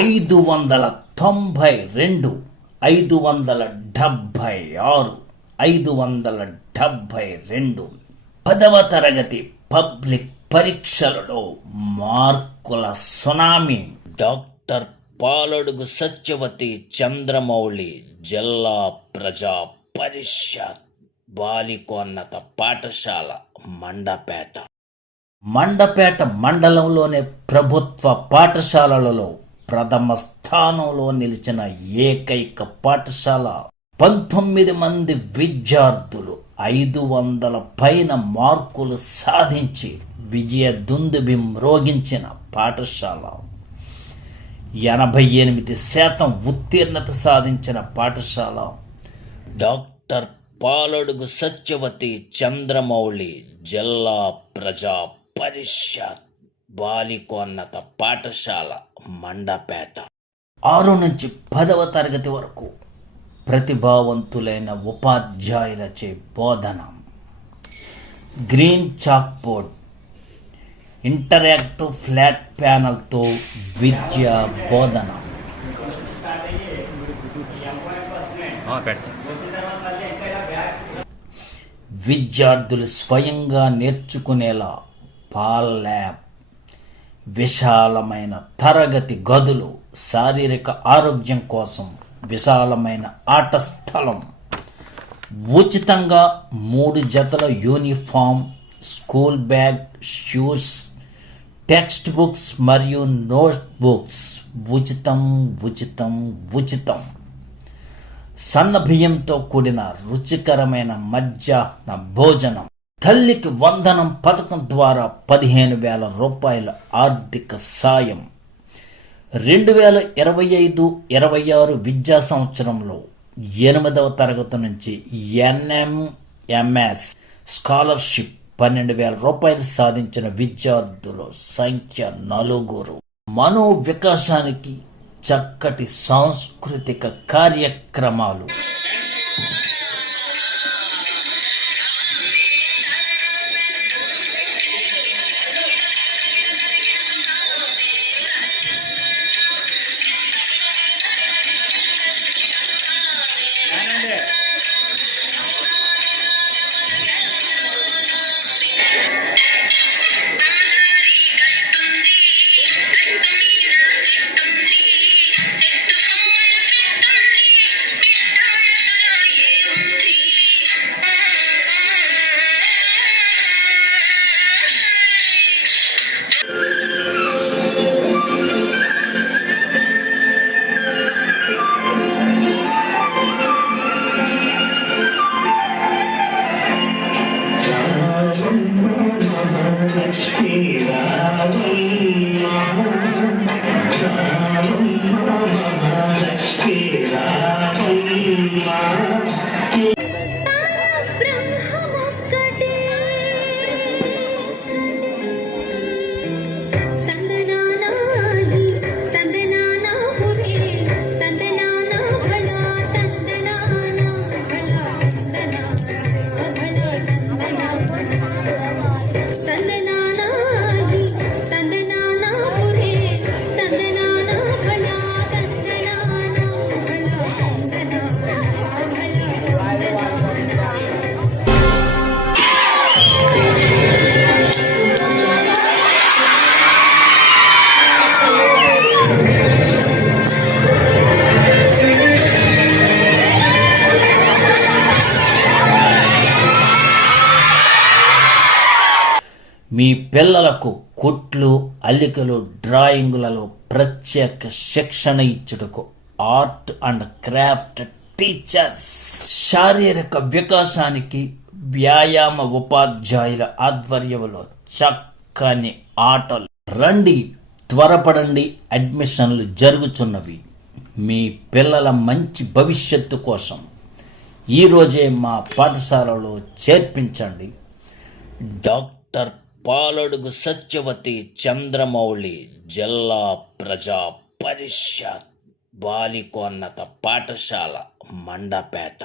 592, 576, 572 10వ తరగతి పబ్లిక్ పరీక్షలలో మార్కుల సునామీ. డాక్టర్ పాలడుగు సత్యవతి చంద్రమౌళి జిల్లా ప్రజా పరిషత్ బాలికోన్నత పాఠశాల మండపేట మండలంలోని ప్రభుత్వ పాఠశాలలలో ప్రథమ స్థానంలో నిలిచిన ఏకైక పాఠశాల. 19 మంది విద్యార్థులు 500 పైన మార్కులు సాధించి విజయ దుందుబి మ్రోగించిన పాఠశాల. 88% ఉత్తీర్ణత సాధించిన పాఠశాల. డాక్టర్ పాలడుగు సత్యవతి చంద్రమౌళి జిల్లా ప్రజా పరిషత్ బాలికోన్నత పాఠశాల మండపేట. 6 నుంచి 10వ తరగతి వరకు ప్రతిభావంతులైన ఉపాధ్యాయులచే బోధన. Green chalk board, interactive flat ప్యానల్తో విద్యా బోధన. విద్యార్థులు స్వయంగా నేర్చుకునేలా పాల్ ల్యాబ్, విశాలమైన తరగతి గదులు, శారీరక ఆరోగ్యం కోసం విశాలమైన ఆట స్థలం, ఉచితంగా 3 జతల uniform, school bag, shoes, text books మరియు నోట్ బుక్స్ ఉచితం. సన్న బియ్యంతో కూడిన రుచికరమైన మధ్యాహ్న భోజనం. తల్లికి వందనం పథకం ద్వారా 15,000 రూపాయల ఆర్థిక సాయం. 2025-26 విద్యా సంవత్సరంలో 8వ తరగతి నుంచి NMMS స్కాలర్షిప్ 12,000 రూపాయలు సాధించిన విద్యార్థుల సంఖ్య 4. మనో వికాసానికి చక్కటి సాంస్కృతిక కార్యక్రమాలు. మీ పిల్లలకు కుట్లు, అల్లికలు, డ్రాయింగులలో ప్రత్యేక శిక్షణ ఇచ్చుటకు ఆర్ట్ అండ్ క్రాఫ్ట్ టీచర్స్. శారీరక వికాసానికి వ్యాయామ ఉపాధ్యాయుల ఆధ్వర్యంలో చక్కని ఆటలు. రండి, త్వరపడండి, అడ్మిషన్లు జరుగుతున్నవి. మీ పిల్లల మంచి భవిష్యత్తు కోసం ఈరోజే మా పాఠశాలలో చేర్పించండి. డాక్టర్ పాలడుగు సత్యవతి చంద్రమౌళి జిల్లా ప్రజా పరిషత్ బాలికోన్నత పాఠశాల మండపేట.